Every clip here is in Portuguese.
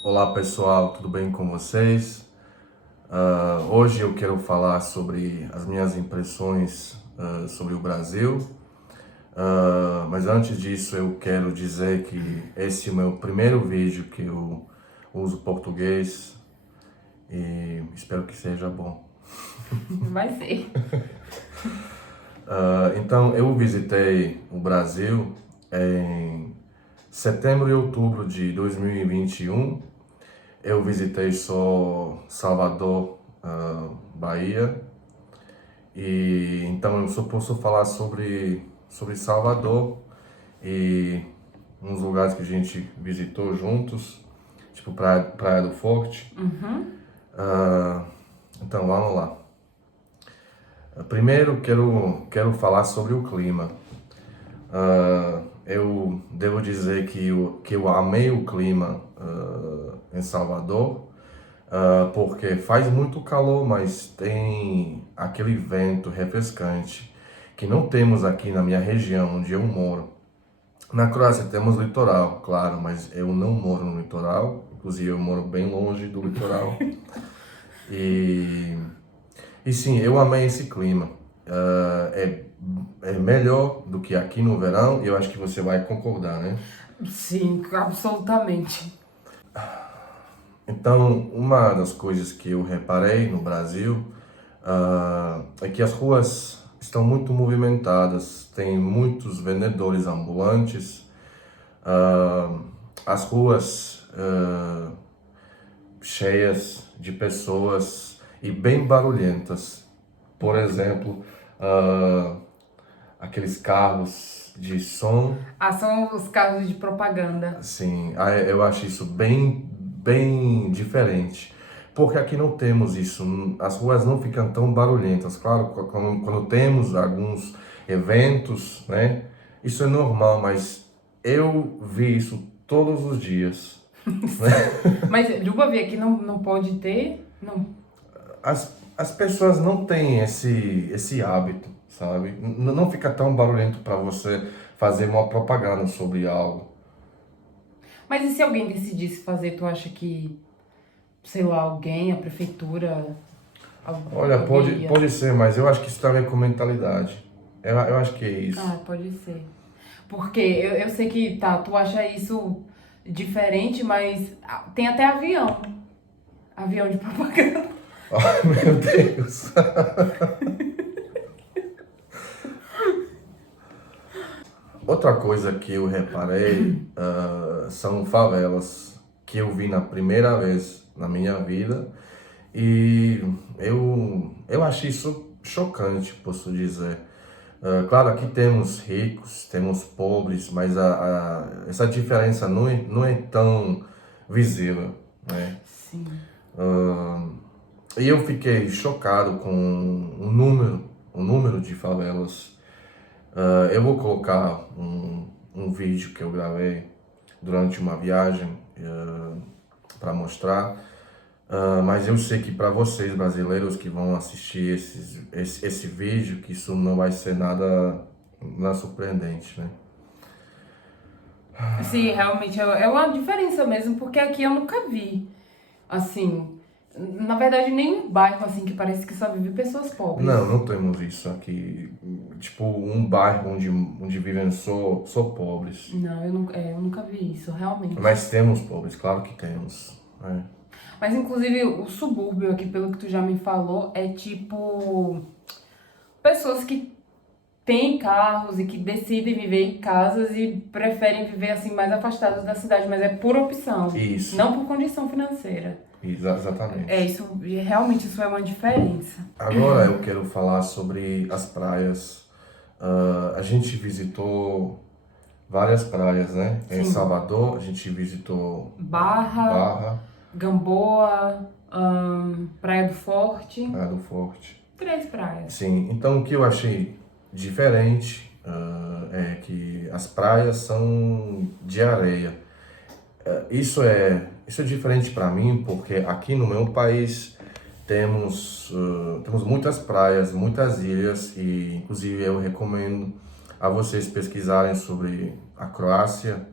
Olá pessoal, tudo bem com vocês? Hoje eu quero falar sobre as minhas impressões sobre o Brasil. Mas antes disso eu quero dizer que esse é o meu primeiro vídeo que eu uso português e espero que seja bom. Vai ser. Então eu visitei o Brasil em setembro e outubro de 2021. Eu visitei só Salvador, Bahia, e então eu só posso falar sobre Salvador e uns lugares que a gente visitou juntos, tipo Praia do Forte. Então vamos lá. Primeiro quero falar sobre o clima. Eu devo dizer que eu amei o clima em Salvador, porque faz muito calor, mas tem aquele vento refrescante que não temos aqui na minha região onde eu moro. Na Croácia temos litoral, claro, mas eu não moro no litoral, inclusive eu moro bem longe do litoral. E, e sim, eu amei esse clima. É melhor do que aqui no verão, e eu acho que você vai concordar, né? Sim, absolutamente. Então, uma das coisas que eu reparei no Brasil é que as ruas estão muito movimentadas, tem muitos vendedores ambulantes, as ruas cheias de pessoas e bem barulhentas. Por exemplo, aqueles carros de som. São os carros de propaganda. Sim, eu acho isso bem diferente. Porque aqui não temos isso, as ruas não ficam tão barulhentas. Claro, quando temos alguns eventos, né? Isso é normal, mas eu vi isso todos os dias. Mas de uma vez aqui não pode ter? Não. As pessoas não têm esse hábito, sabe? Não fica tão barulhento para você fazer uma propaganda sobre algo. Mas e se alguém decidisse fazer, tu acha que, sei lá, alguém, a prefeitura, Olha, alguém ia? pode ser, mas eu acho que isso também é com mentalidade. Eu acho que é isso. Pode ser. Porque eu sei que, tá, tu acha isso diferente, mas tem até avião. Avião de propaganda. Ai, meu Deus. Outra coisa que eu reparei são favelas que eu vi na primeira vez na minha vida e eu achei isso chocante, posso dizer. Claro, aqui temos ricos, temos pobres, mas essa diferença não é tão visível, né? Sim. E eu fiquei chocado com o número de favelas. Eu vou colocar um vídeo que eu gravei durante uma viagem para mostrar. Mas eu sei que para vocês brasileiros que vão assistir esse vídeo, que isso não vai ser nada surpreendente, né? Sim, realmente é uma diferença mesmo, porque aqui eu nunca vi, assim, na verdade, nenhum bairro assim que parece que só vive pessoas pobres. Não temos isso aqui. Tipo, um bairro onde vivem só pobres. Não, eu nunca vi isso, realmente. Mas temos pobres, claro que temos, né? Mas inclusive o subúrbio aqui, pelo que tu já me falou, é tipo pessoas que têm carros e que decidem viver em casas e preferem viver assim mais afastados da cidade, mas é por opção, Isso, não por condição financeira. É exatamente. isso, realmente isso é uma diferença. Agora eu quero falar sobre as praias. A gente visitou várias praias, né? Em Sim, Salvador, a gente visitou Barra, Barra, Gamboa, Praia do Forte. Praia do Forte. 3 praias. Sim, então o que eu achei diferente é que as praias são de areia. Isso é diferente para mim porque aqui no meu país temos muitas praias, muitas ilhas e inclusive eu recomendo a vocês pesquisarem sobre a Croácia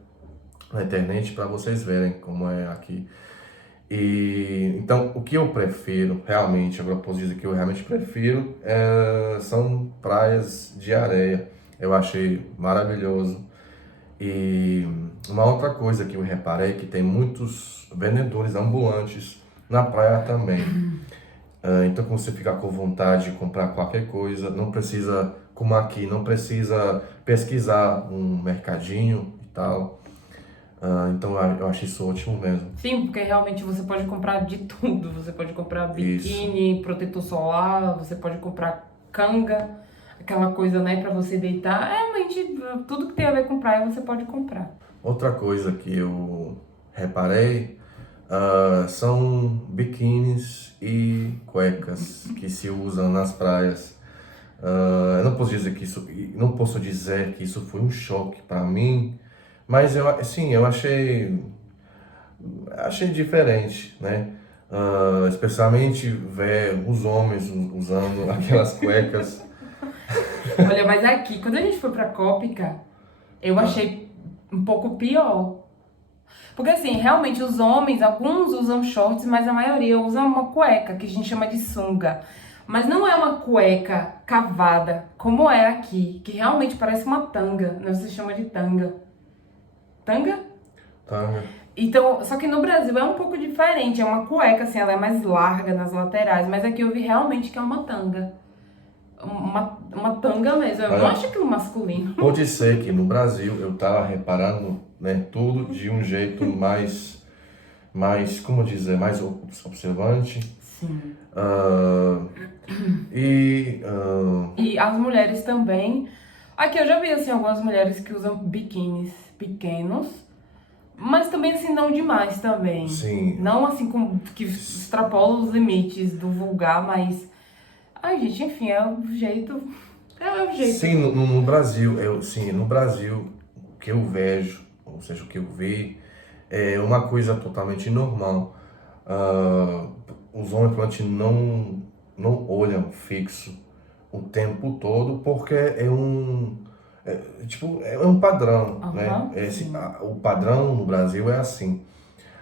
na internet para vocês verem como é aqui. E então, o que eu prefiro realmente, agora posso dizer que eu realmente prefiro, são praias de areia. Eu achei maravilhoso. E uma outra coisa que eu reparei é que tem muitos vendedores ambulantes na praia também. Então você fica com vontade de comprar qualquer coisa, não precisa, como aqui, não precisa pesquisar um mercadinho e tal. Então eu acho isso ótimo mesmo. Sim, porque realmente você pode comprar de tudo. Você pode comprar Isso. biquíni, protetor solar, você pode comprar canga, aquela coisa, né, pra você deitar. Realmente, tudo que tem a ver com praia você pode comprar. Outra coisa que eu reparei são biquínis e cuecas que se usam nas praias. Eu não posso dizer que isso foi um choque para mim, mas sim, eu achei diferente, né? Especialmente ver os homens usando aquelas cuecas. Olha, mas aqui, quando a gente foi pra Cópica, eu Ah, achei um pouco pior. Porque assim, realmente os homens, alguns usam shorts, mas a maioria usa uma cueca, que a gente chama de sunga. Mas não é uma cueca cavada, como é aqui, que realmente parece uma tanga, né? Você chama de tanga. Tanga? tanga. Então, só que no Brasil é um pouco diferente, é uma cueca, assim, ela é mais larga nas laterais, mas aqui eu vi realmente que é uma tanga. Uma tanga mesmo, eu não acho Olha, aquilo masculino. pode ser que no Brasil eu tava reparando, né, tudo de um jeito como dizer, mais observante. Sim. Ah, e E as mulheres também. Aqui eu já vi assim algumas mulheres que usam biquínis pequenos, mas também assim não demais também. sim, Não assim com que extrapolam os limites do vulgar, mas ai, gente, enfim, é o jeito, é o jeito. sim, no Brasil, no Brasil, o que eu vejo, ou seja, o que eu vi, é uma coisa totalmente normal. Ah, os homens provavelmente não olham fixo o tempo todo porque é um padrão, né? Aham, sim. O padrão no Brasil é assim.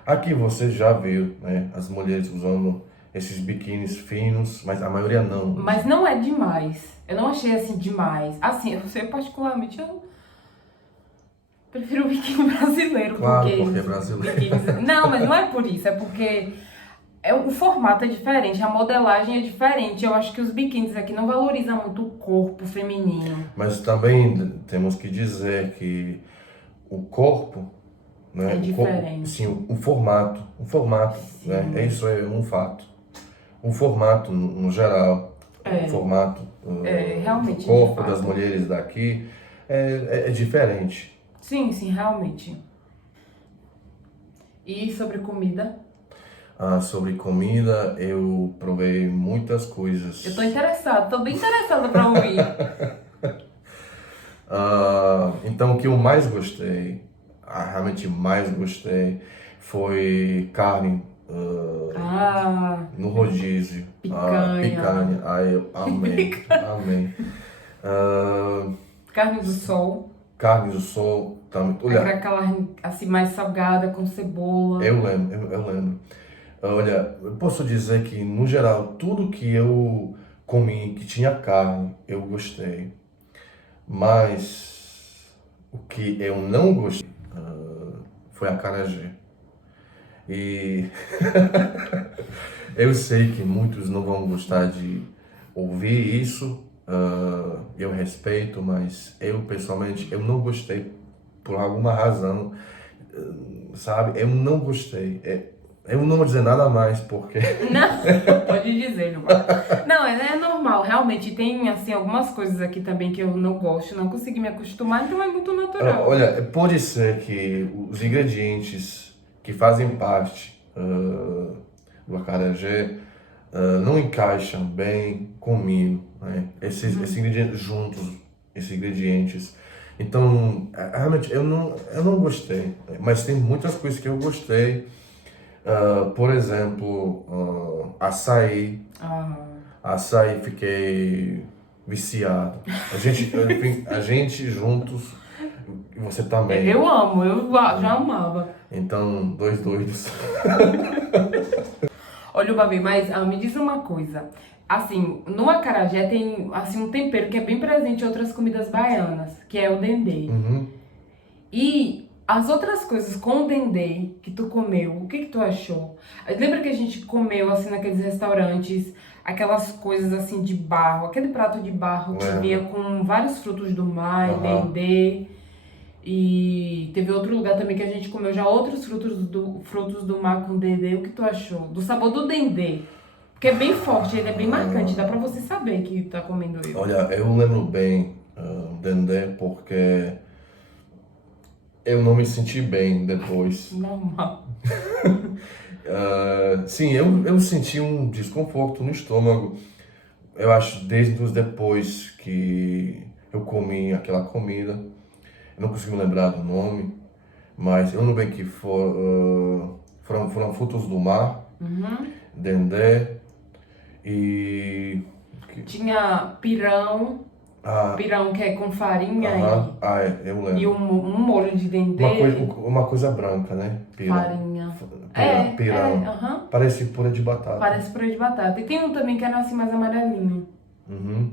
Aqui você já viu, né, as mulheres usando esses biquínis finos, mas a maioria não Mas usa. não é demais. Eu não achei assim demais. Assim, eu sei particularmente eu prefiro o biquíni brasileiro, Claro, porque porque é os brasileiro. biquínis. Não, mas não é por isso, é porque o formato é diferente, a modelagem é diferente. Eu acho que os biquínis aqui não valorizam muito o corpo feminino. Mas também temos que dizer que o corpo, É né, sim, diferente. o formato, né, Sim. isso é um fato. O formato no geral, o É, formato é do realmente de corpo das fato. mulheres daqui é diferente. Sim, sim, realmente. E sobre comida? Sobre comida, eu provei muitas Eu tô coisas. interessada, tô bem interessada pra ouvir. Então, o que eu mais gostei, realmente mais gostei, foi carne Ah, no rodízio, picanha. picanha. Eu amei, amei. Ah, Carne do sol. carne do sol, também. Olha, Aquela carne assim mais salgada com cebola. eu lembro. Olha, eu posso dizer que, no geral, tudo que eu comi que tinha carne, eu gostei. Mas o que eu não gostei foi a acarajé. E eu sei que muitos não vão gostar de ouvir isso, eu respeito, mas eu pessoalmente eu não gostei por alguma razão, sabe? Eu não gostei. Eu não vou dizer nada mais porque Não, pode dizer, Gilmar. Não, é normal, realmente. Tem, assim, algumas coisas aqui também que eu não gosto, não consegui me acostumar, então é muito natural. olha, pode ser que os ingredientes que fazem parte do acarajé não encaixam bem comigo, né? Esses ingredientes juntos, esses ingredientes. Então, realmente, eu não gostei, né? Mas tem muitas coisas que eu gostei. Por exemplo, açaí. Ah, Açaí fiquei viciado. A gente juntos. E você também. Eu amo, eu já amava. Então, dois doidos. Olha o Babi, mas me diz uma coisa. Assim, no acarajé tem assim, um tempero que é bem presente em outras comidas baianas, que é o dendê. Uhum. E as outras coisas com o dendê que tu comeu, o que que tu achou? Lembra que a gente comeu assim naqueles restaurantes, aquelas coisas assim de barro, aquele prato de barro que Lembro. vinha com vários frutos do mar, e Aham. dendê. E teve outro lugar também que a gente comeu já outros frutos do mar com dendê. O que tu achou? Do sabor do dendê. Porque é bem forte, ele é bem marcante, dá pra você saber que tá comendo ele. Olha, eu lembro bem Dendê porque eu não me senti bem depois. Normal. Sim, eu senti um desconforto no estômago. Eu acho desde os depois que eu comi aquela comida. Eu não consigo lembrar do nome, mas eu lembro bem que foram frutos do mar, Uhum. dendê e... Tinha pirão, Ah, pirão que é com farinha aham, eu e lembro. um molho de dendê, Uma coisa branca, né? farinha. Pirão. Aham. Parece purê de batata. Parece purê de batata. E tem um também que era assim mais amarelinho. Uhum.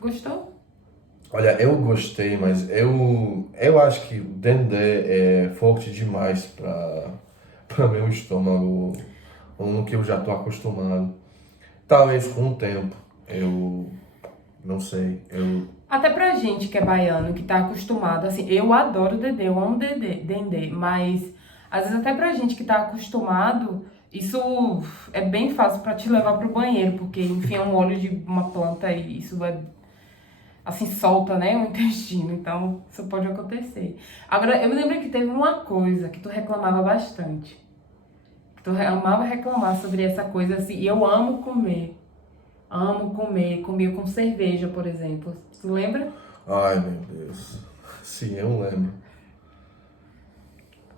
Gostou? Olha, eu gostei, mas eu acho que o dendê é forte demais para meu estômago, no que eu já estou acostumado. Talvez com o tempo, eu não sei, Até pra gente que é baiano, que tá acostumado, assim, eu adoro dendê, eu amo dendê, mas às vezes até pra gente que tá acostumado, isso é bem fácil pra te levar pro banheiro, porque, enfim, é um óleo de uma planta e isso é, assim, solta, né, o intestino, então isso pode acontecer. Agora, eu me lembro que teve uma coisa que tu reclamava bastante, que tu amava reclamar sobre essa coisa, assim, e eu amo comer. Amo comer, comia com cerveja, por exemplo. Tu lembra? ai meu Deus, sim, eu lembro.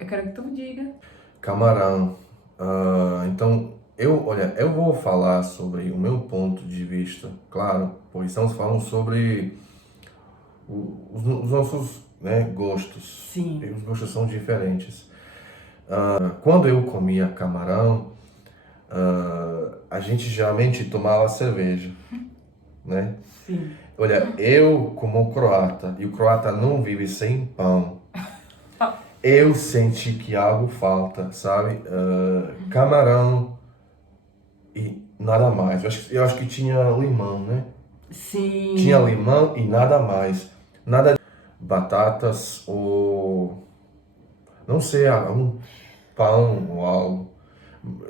Eu quero que tu diga. Camarão. Então, olha, eu vou falar sobre o meu ponto de vista, claro, pois estamos falando sobre os nossos, né, gostos. Sim. E os gostos são diferentes. Quando eu comia camarão, a gente geralmente tomava cerveja, né? Sim. Olha, eu como croata, e o croata não vive sem pão, eu senti que algo falta, sabe? Camarão e nada mais. Eu acho que tinha limão, né? Sim. Tinha limão e nada mais. Nada de batatas ou, não sei, algum pão ou algo,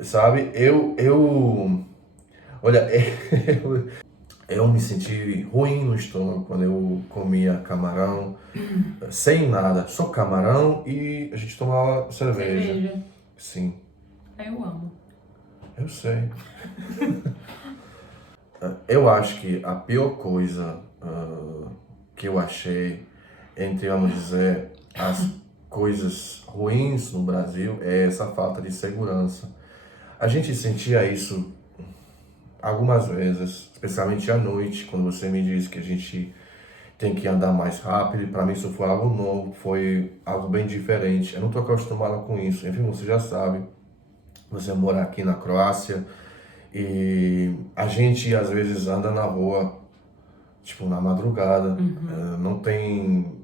sabe? Olha, eu me senti ruim no estômago quando eu comia camarão, sem nada, só camarão e a gente tomava cerveja. Cerveja. Sim, Eu amo. eu sei. Eu acho que a pior coisa que eu achei entre, vamos dizer, as coisas ruins no Brasil é essa falta de segurança. A gente sentia isso algumas vezes, especialmente à noite, quando você me disse que a gente tem que andar mais rápido. Para mim isso foi algo novo, foi algo bem diferente. Eu não estou acostumado com isso. Enfim, você já sabe, você mora aqui na Croácia e a gente às vezes anda na rua, tipo, na madrugada. Não tem...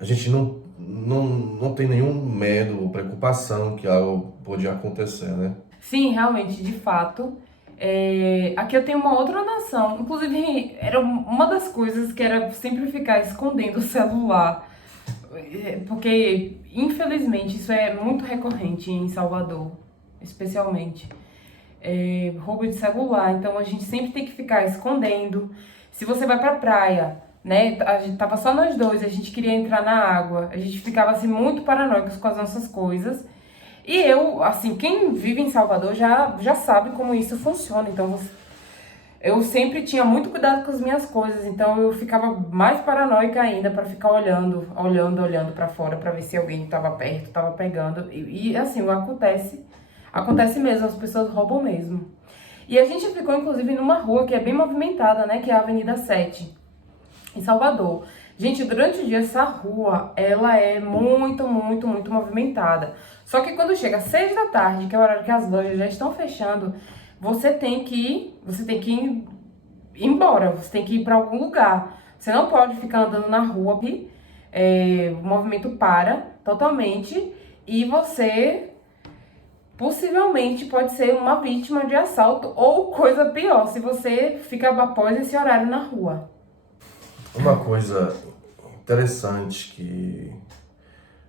A gente não tem nenhum medo ou preocupação que algo pode acontecer, né? Sim, realmente, de fato. Aqui eu tenho uma outra noção. Inclusive, era uma das coisas que era sempre ficar escondendo o celular. Porque, infelizmente, isso é muito recorrente em Salvador, especialmente. Roubo de celular. Então, a gente sempre tem que ficar escondendo. Se você vai pra praia, né? A gente tava só nós dois, a gente queria entrar na água. A gente ficava, assim, muito paranoicos com as nossas coisas. E eu, assim, quem vive em Salvador já sabe como isso funciona. Então, eu sempre tinha muito cuidado com as minhas coisas. Então, eu ficava mais paranoica ainda pra ficar olhando pra fora pra ver se alguém tava perto, tava pegando. E assim, acontece mesmo, as pessoas roubam mesmo. E a gente ficou, inclusive, numa rua que é bem movimentada, né? Que é a Avenida 7, em Salvador. Gente, durante o dia essa rua, ela é muito, muito, muito movimentada. Só que quando chega às 6 da tarde, que é o horário que as lojas já estão fechando, você tem que ir embora, você tem que ir para algum lugar. Você não pode ficar andando na rua, porque, o movimento para totalmente e você possivelmente pode ser uma vítima de assalto ou coisa pior, se você fica após esse horário na rua. Uma coisa interessante que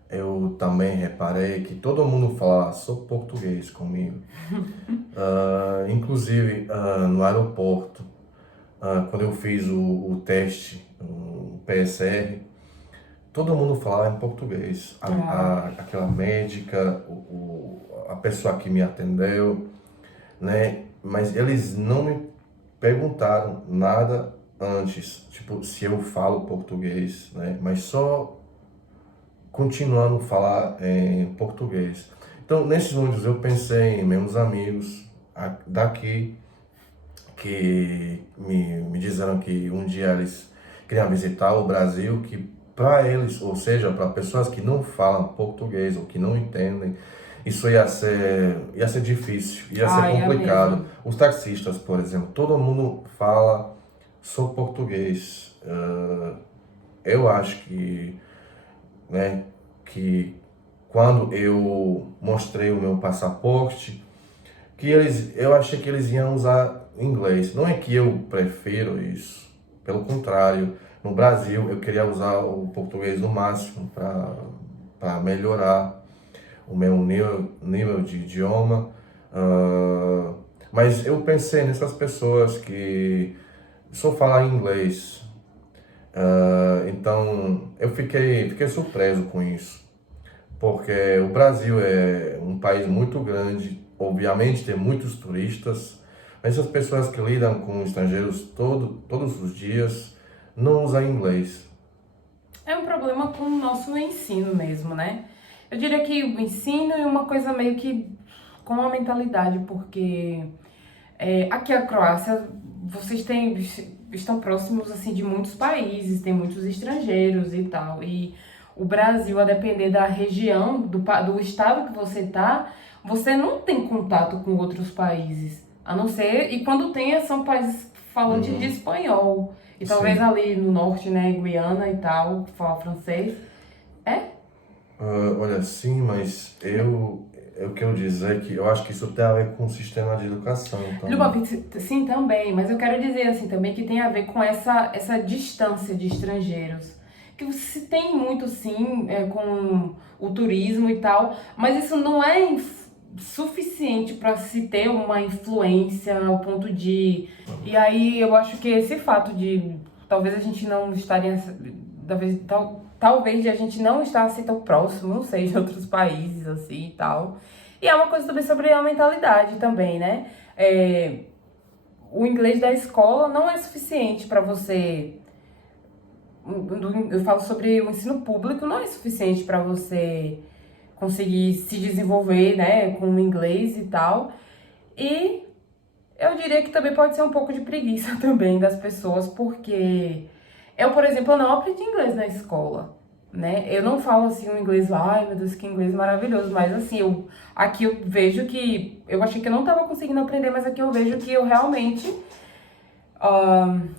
eu também reparei é que todo mundo fala só português comigo. Inclusive, no aeroporto, quando eu fiz o teste, o PSR, todo mundo falava em português. Aquela médica, a pessoa que me atendeu, né? Mas eles não me perguntaram nada antes, tipo, se eu falo português, né? Mas só continuando a falar em português. Então, nesses momentos eu pensei em meus amigos daqui que me disseram que um dia eles queriam visitar o Brasil, que para eles, ou seja, para pessoas que não falam português ou que não entendem, isso ia ser difícil, ia ser É complicado. mesmo. Os taxistas, por exemplo, todo mundo fala só português. Eu acho que, né, que quando eu mostrei o meu passaporte, eu achei que eles iam usar inglês. Não é que eu prefiro isso, pelo contrário. No Brasil, eu queria usar o português no máximo para melhorar o meu nível de idioma. Mas eu pensei nessas pessoas que só falam inglês. Então, eu fiquei surpreso com isso, porque o Brasil é um país muito grande, obviamente tem muitos turistas, mas as pessoas que lidam com estrangeiros todos os dias não usam inglês. É um problema com o nosso ensino mesmo, né? Eu diria que o ensino é uma coisa meio que com a mentalidade, porque aqui a Croácia, estão próximos assim de muitos países, tem muitos estrangeiros e tal. E o Brasil, a depender da região, do estado que você tá, você não tem contato com outros países. A não ser, e quando tem, são países falantes de espanhol. E talvez Sim. ali no norte, né, Guiana e tal, que fala francês. É? Olha, sim, mas eu quero dizer que eu acho que isso tem a ver com o sistema de educação também. Ljubav, sim, também, mas eu quero dizer assim também que tem a ver com essa distância de estrangeiros. Que se tem muito, sim, com o turismo e tal, mas isso não é suficiente para se ter uma influência ao ponto de. E aí eu acho que esse fato de talvez a gente não estaria. Talvez de a gente não estar assim tão próximo, não sei, de outros países assim e tal. E é uma coisa também sobre a mentalidade também, né? É, o inglês da escola não é suficiente para você. Eu falo sobre o ensino público, não é suficiente para você conseguir se desenvolver, né, com o inglês e tal. E eu diria que também pode ser um pouco de preguiça também das pessoas, porque eu, por exemplo, eu não aprendi inglês na escola, né? Eu não falo assim um inglês, ai meu Deus, que inglês maravilhoso, mas assim, aqui eu vejo que, eu achei que eu não tava conseguindo aprender, mas aqui eu vejo que eu realmente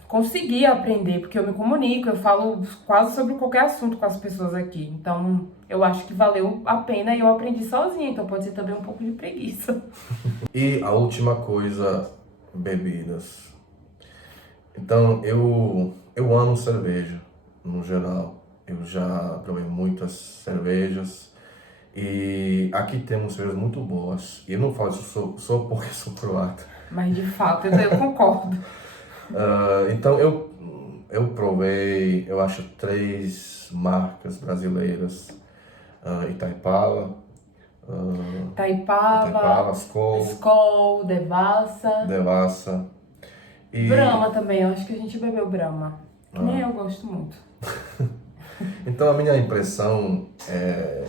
consegui aprender, porque eu me comunico, eu falo quase sobre qualquer assunto com as pessoas aqui. Então, eu acho que valeu a pena e eu aprendi sozinha, então pode ser também um pouco de preguiça. E a última coisa, bebidas. Então, eu amo cerveja, no geral. Eu já provei muitas cervejas e aqui temos cervejas muito boas. E eu não falo isso só porque sou croata. Mas de fato, eu concordo. Então, eu provei, eu acho, três marcas brasileiras. Itaipava, Taipava, Skol, Skol, Devassa, Devassa. E Brahma também, eu acho que a gente bebeu Brahma. Que nem eu gosto muito. então a minha impressão é,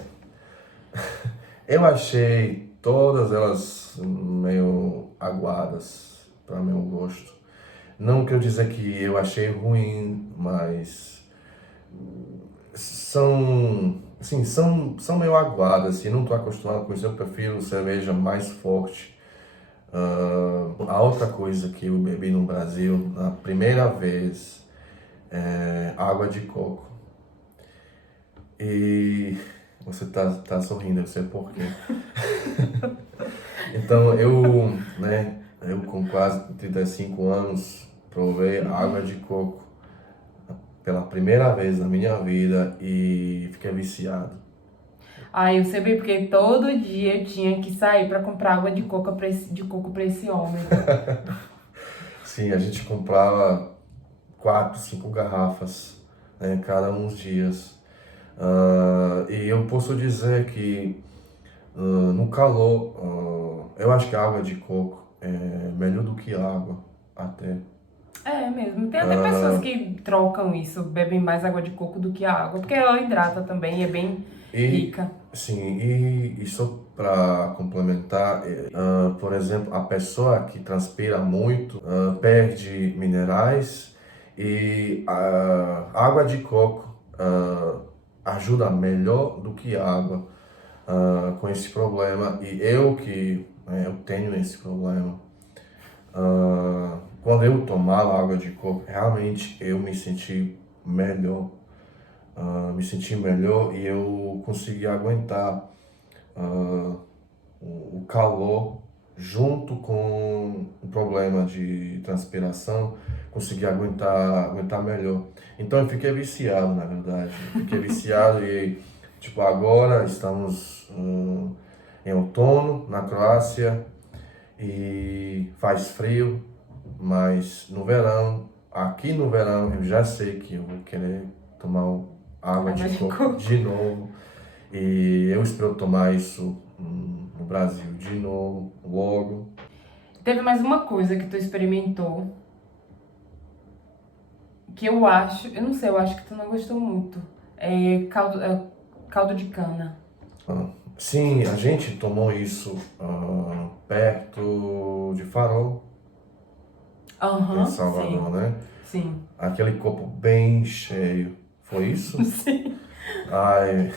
eu achei todas elas meio aguadas para meu gosto. Não quero dizer que eu achei ruim, mas são, assim, são meio aguadas, assim, não estou acostumado com isso, eu prefiro cerveja mais forte. A outra coisa que eu bebi no Brasil, na primeira vez, é água de coco. E você tá sorrindo, eu sei por quê. Então, eu com quase 35 anos, provei água de coco pela primeira vez na minha vida e fiquei viciado. Ah, eu sei bem porque todo dia eu tinha que sair pra comprar água de coco pra esse homem. Sim, a gente comprava 4, 5 garrafas, né, cada uns dias. E eu posso dizer que no calor, eu acho que a água de coco é melhor do que água, até. É mesmo. Tem até pessoas que trocam isso, bebem mais água de coco do que a água, porque ela hidrata também, é bem E, rica. sim, e só para complementar, por exemplo, a pessoa que transpira muito perde minerais e a água de coco ajuda melhor do que água com esse problema. E eu que eu tenho esse problema, quando eu tomava água de coco, realmente eu me senti melhor. Me senti melhor e eu consegui aguentar ah, o calor junto com o problema de transpiração, consegui aguentar melhor. Então eu fiquei viciado, na verdade. Fiquei viciado e, tipo, agora estamos em outono na Croácia e faz frio, mas no verão, aqui no verão, eu já sei que eu vou querer tomar água Água de de coco coco. de novo. E eu espero tomar isso no Brasil de novo, logo. Teve mais uma coisa que tu experimentou, que eu acho, eu não sei, eu acho que tu não gostou muito. É caldo de cana. Sim, a gente tomou isso perto de Farol, em Aham, Salvador, sim, né? sim. Aquele copo bem cheio. Foi isso? Sim. Ai,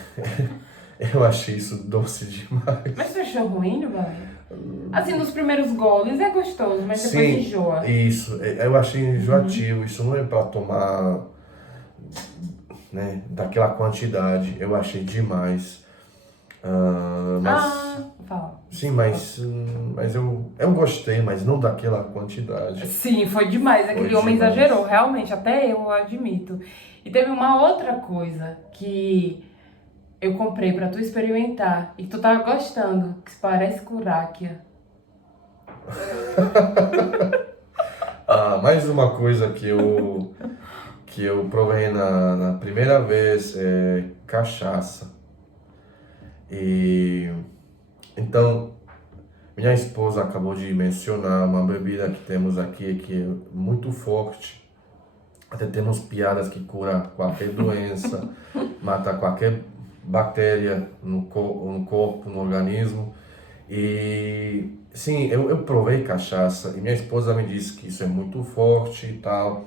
eu achei isso doce demais. Mas tu achou ruim, vai? Assim, nos primeiros goles é gostoso, mas depois Sim, enjoa. isso. Eu achei Uhum. enjoativo. Isso não é para tomar, né, daquela quantidade. Eu achei demais. Mas Ah, fala, sim, desculpa. mas eu gostei, mas não daquela quantidade. Sim, foi demais. Foi Aquele homem exagerou, demais. realmente, até eu admito. E teve uma outra coisa que eu comprei pra tu experimentar e tu tava gostando, que parece curáquia. Mais uma coisa que eu provei na primeira vez é cachaça. E então minha esposa acabou de mencionar uma bebida que temos aqui que é muito forte. Até temos piadas que cura qualquer doença, mata qualquer bactéria no corpo, no organismo. E sim, eu provei cachaça e minha esposa me disse que isso é muito forte e tal.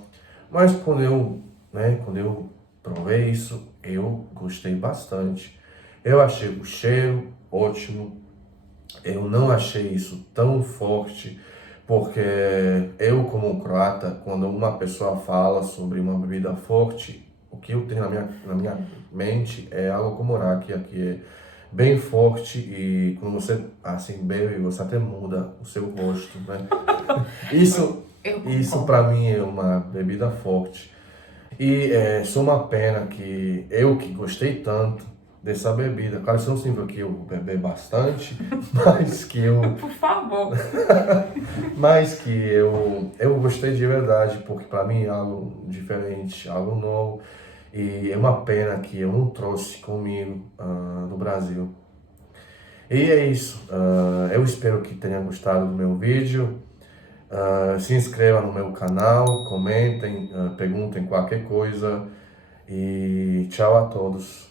Mas quando eu provei isso, eu gostei bastante. Eu achei o cheiro ótimo. Eu não achei isso tão forte, porque eu, como croata, quando uma pessoa fala sobre uma bebida forte, o que eu tenho na minha mente é algo como rakia, que é bem forte e quando você assim bebe, você até muda o seu rosto, né? Isso, Eu isso concordo. para mim é uma bebida forte. E só uma pena que eu que gostei tanto dessa bebida, claro, isso não significa que eu beber bastante, mas que eu, Por favor. mas que eu gostei de verdade, porque para mim é algo diferente, algo novo, e é uma pena que eu não trouxe comigo no Brasil. E é isso, eu espero que tenha gostado do meu vídeo. Se inscreva no meu canal, comentem, perguntem qualquer coisa e tchau a todos.